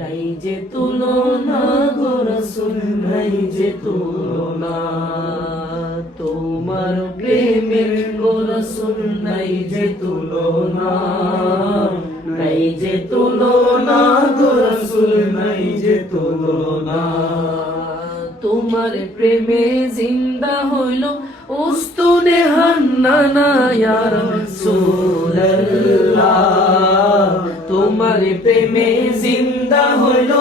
নাই যে তুলনা গো রাসূল নাই যে তুলনা তোমার প্রেমের গো রাসূল নাই যে তুলনা নাই যে তুলনা গো রাসূল নাই যে তুলনা তোমার প্রেমে জিন্দা হইল উস্তুনে হান্নানা ইয়া রাসূলুল্লাহ তোমার প্রেমে জিন্দা হইল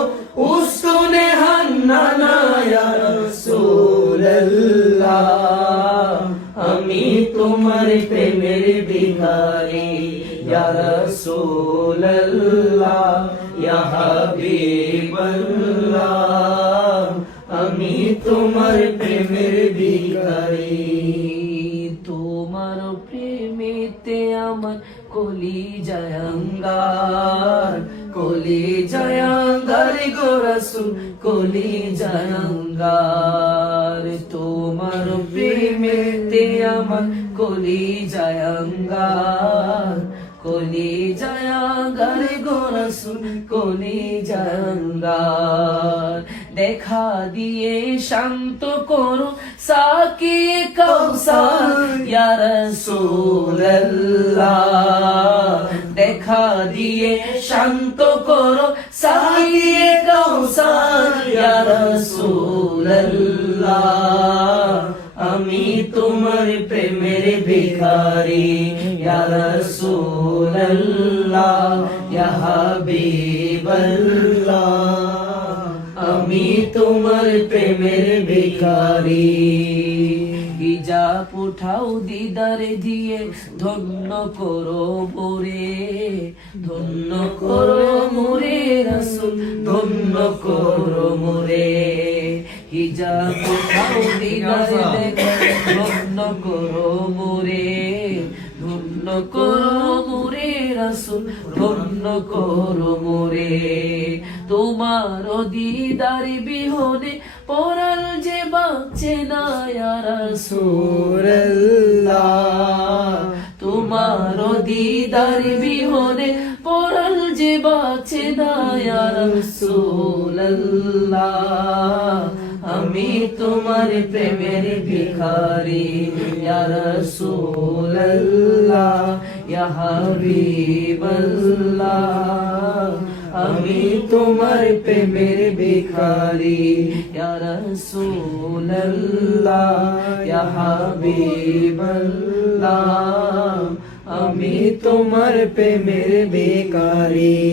উস্তুনে হান্নানা ইয়া রাসূলুল্লাহ আমি তোমার প্রেমের ভিখারি ইয়া রাসূলুল্লাহ ইয়া হাবিবাল্লাহ আমি তোমার প্রেমের ভিখারি তোমার প্রেমেতে আমার কলি জায়াঙ্গার গো রাসূল কলি জায়াঙ্গার তোমার প্রেমেতে আমার কলি জায়াঙ্গার গো রাসূল কলি জায়াঙ্গার দেখা দিয়ে শান্ত করো সাকিয়ে কাউসার ইয়া রাসূলুল্লাহ দেখা দিয়ে শান্ত করো সাকিয়ে কাউসার ইয়া রাসূলুল্লাহ আমি তোমার প্রেমের ভিখারি ইয়া রাসূলুল্লাহ ইয়া হাবিবাল্লাহ আমি তোমার প্রেমের ভিখারি হিজাব উঠাও দিদারে দিয়ে ধন্য করো মোরে রাসূল ধন্য করো মোরে হিজাব উঠাও দিদারে দেখে ধন্য করো মোরে রাসূল ধন্য করো মোরে তোমার দিদার বিহনে পরাল যে বাঁচে না ইয়া রাসূলুল্লাহ তোমার দিদার বিহনে পরাল যে বাঁচে না ইয়া রাসূলুল্লাহ আমি তোমার প্রেমের ভিখারি ইয়া রাসূলুল্লাহ ইয়া হাবিবাল্লাহ আমি তোমার প্রেমের ভিখারি ইয়া রাসূলুল্লাহ ইয়া হাবিবাল্লাহ আমি তোমার প্রেমের ভিখারি।